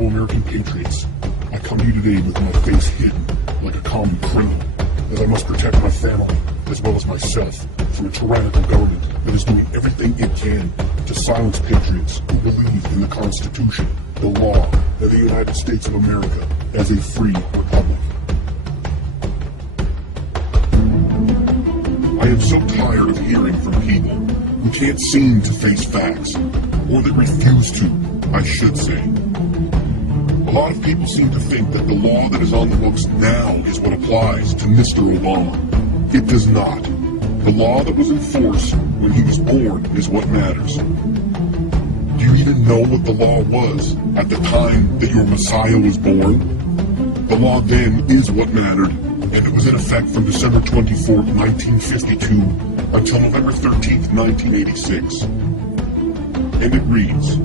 fellow American patriots, I come to you today with my face hidden like a common criminal, as I must protect my family as well as myself from a tyrannical government that is doing everything it can to silence patriots who believe in the Constitution, the law, of the United States of America as a free republic. I am so tired of hearing from people who can't seem to face facts, or that refuse to, I should say. A lot of people seem to think that the law that is on the books now is what applies to Mr. Obama. It does not. The law that was in force when he was born is what matters. Do you even know what the law was at the time that your Messiah was born? The law then is what mattered, and it was in effect from December 24th, 1952 until November 13th, 1986. And it reads,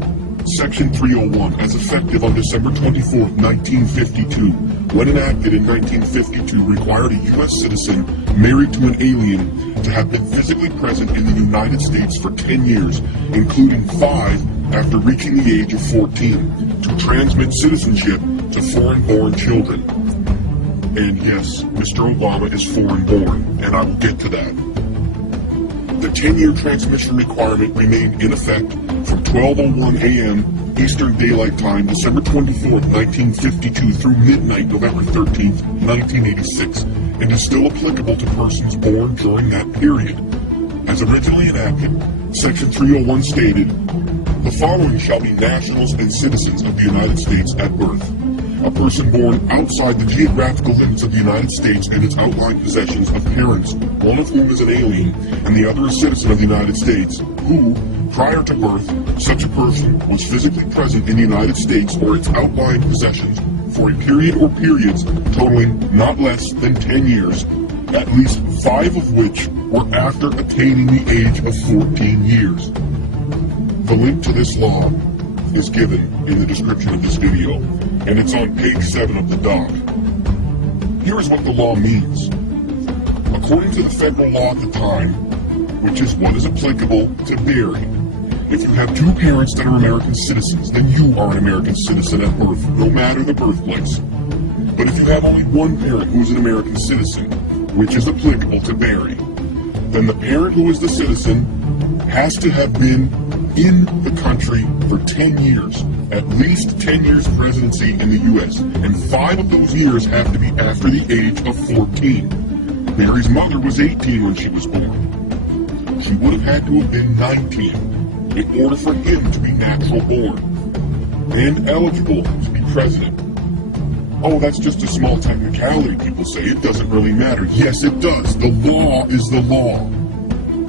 Section 301, as effective on December 24th, 1952, when enacted in 1952, required a U.S. citizen married to an alien to have been physically present in the United States for 10 years, including 5 after reaching the age of 14, to transmit citizenship to foreign-born children. And yes, Mr. Obama is foreign-born, and I will get to that. The 10-year transmission requirement remained in effect from 12:01 a.m. Eastern Daylight Time, December 24, 1952 through midnight, November 13, 1986, and is still applicable to persons born during that period. As originally enacted, Section 301 stated, "The following shall be nationals and citizens of the United States at birth. A person born outside the geographical limits of the United States and its outlying possessions of parents, one of whom is an alien and the other a citizen of the United States, who, prior to birth, such a person was physically present in the United States or its outlying possessions for a period or periods totaling not less than 10 years, at least 5 of which were after attaining the age of 14 years. The link to this law is given in the description of this video, and it's on page 7 of the doc. Here is what the law means. According to the federal law at the time, which is what is applicable to Barry, if you have 2 parents that are American citizens, then you are an American citizen at birth, no matter the birthplace. But if you have only 1 parent who is an American citizen, which is applicable to Barry, then the parent who is the citizen has to have been in the country for 10 years, at least 10 years of residency in the U.S., and 5 of those years have to be after the age of 14. Barry's mother was 18 when she was born. She would have had to have been 19 in order for him to be natural born and eligible to be president. Oh, that's just a small technicality, people say. It doesn't really matter. Yes, it does. The law is the law.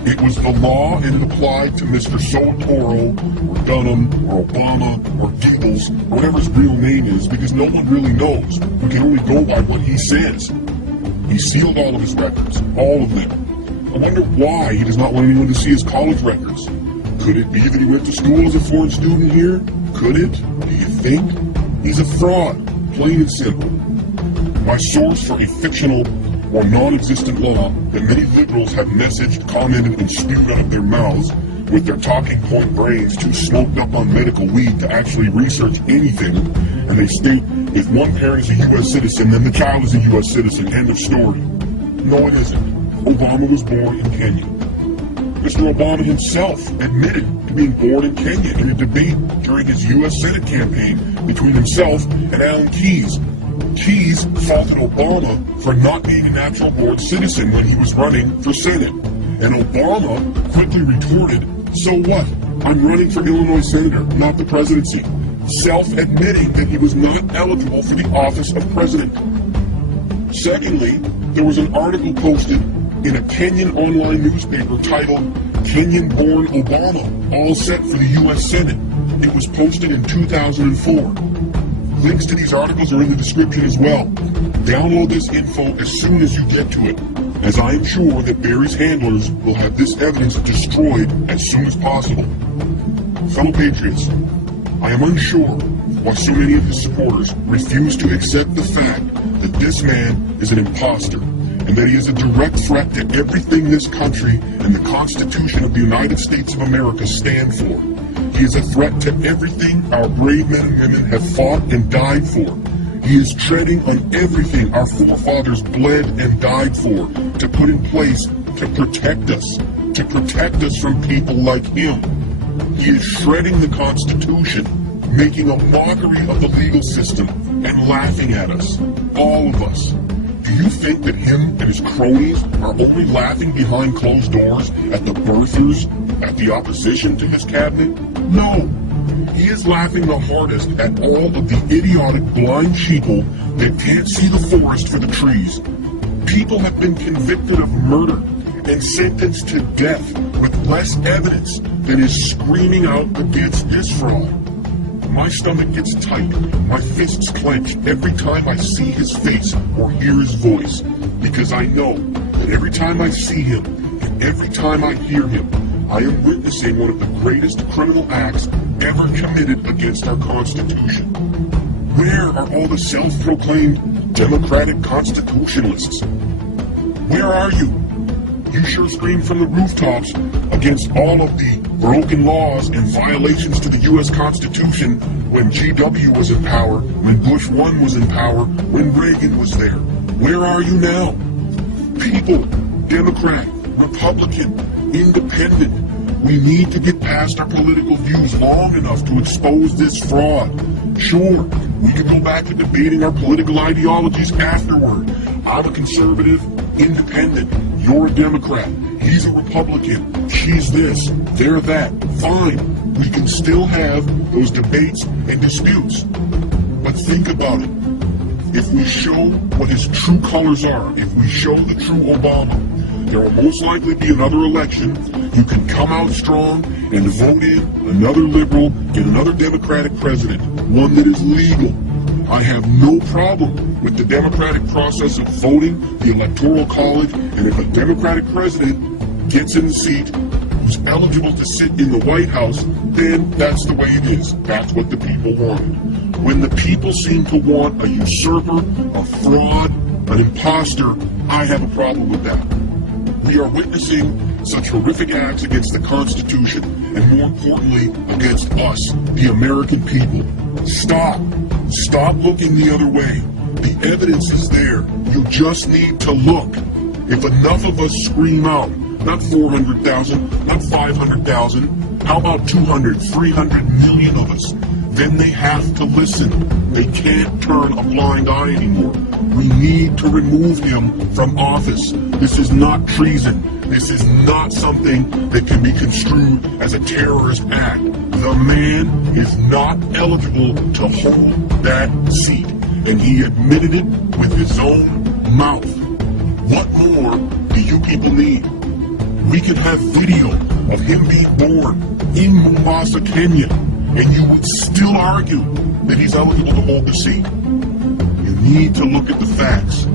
It was the law, and it applied to Mr. Soetoro, or Dunham, or Obama, or Giggles, or whatever his real name is, because no one really knows. We can only go by what he says. He sealed all of his records, all of them. I wonder why he does not want anyone to see his college records. Could it be that he went to school as a foreign student here? Could it? Do you think? He's a fraud, plain and simple. My source for a fictional or non-existent law that many liberals have messaged, commented, and spewed out of their mouths with their talking point brains too smoked up on medical weed to actually research anything, and they state if one parent is a U.S. citizen, then the child is a U.S. citizen, end of story. No, it isn't. Obama was born in Kenya. Mr. Obama himself admitted to being born in Kenya in a debate during his U.S. Senate campaign between himself and Alan Keyes. Keyes faulted Obama for not being a natural-born citizen when he was running for Senate. And Obama quickly retorted, "So what? I'm running for Illinois Senator, not the presidency," self-admitting that he was not eligible for the office of president. Secondly, there was an article posted in a Kenyan online newspaper titled "Kenyan-Born Obama, All Set for the U.S. Senate." It was posted in 2004. Links to these articles are in the description as well. Download this info as soon as you get to it, as I am sure that Barry's handlers will have this evidence destroyed as soon as possible. Fellow patriots, I am unsure why so many of his supporters refuse to accept the fact that this man is an imposter, and that he is a direct threat to everything this country and the Constitution of the United States of America stand for. He is a threat to everything our brave men and women have fought and died for. He is treading on everything our forefathers bled and died for to put in place to protect us from people like him. He is shredding the Constitution, making a mockery of the legal system, and laughing at us, all of us. Do you think that him and his cronies are only laughing behind closed doors at the birthers, at the opposition to his cabinet? No. He is laughing the hardest at all of the idiotic blind sheeple that can't see the forest for the trees. People have been convicted of murder and sentenced to death with less evidence than is screaming out against this fraud. My stomach gets tight, my fists clench every time I see his face or hear his voice, because I know that every time I see him and every time I hear him, I am witnessing one of the greatest criminal acts ever committed against our Constitution. Where are all the self-proclaimed democratic constitutionalists? Where are you? You sure screamed from the rooftops against all of the broken laws and violations to the U.S. Constitution when GW was in power, when Bush 1 was in power, when Reagan was there. Where are you now? People, Democrat, Republican, Independent, we need to get past our political views long enough to expose this fraud. Sure, we can go back to debating our political ideologies afterward. I'm a conservative, independent. You're a Democrat. He's a Republican. She's this. They're that. Fine. We can still have those debates and disputes. But think about it. If we show what his true colors are, if we show the true Obama, there will most likely be another election. You can come out strong and vote in another liberal, get another Democratic president, one that is legal. I have no problem with the democratic process of voting, the Electoral College, and if a Democratic president gets in the seat who's eligible to sit in the White House, then that's the way it is. That's what the people wanted. When the people seem to want a usurper, a fraud, an imposter, I have a problem with that. We are witnessing such horrific acts against the Constitution, and more importantly, against us, the American people. Stop. Stop looking the other way. The evidence is there. You just need to look. If enough of us scream out, not 400,000, not 500,000, how about 200, 300 million of us? Then they have to listen. They can't turn a blind eye anymore. We need to remove him from office. This is not treason. This is not something that can be construed as a terrorist act. The man is not eligible to hold that seat, and he admitted it with his own mouth. What more do you people need? We can have video of him being born in Mombasa, Kenya, and you would still argue that he's eligible to hold the seat. You need to look at the facts.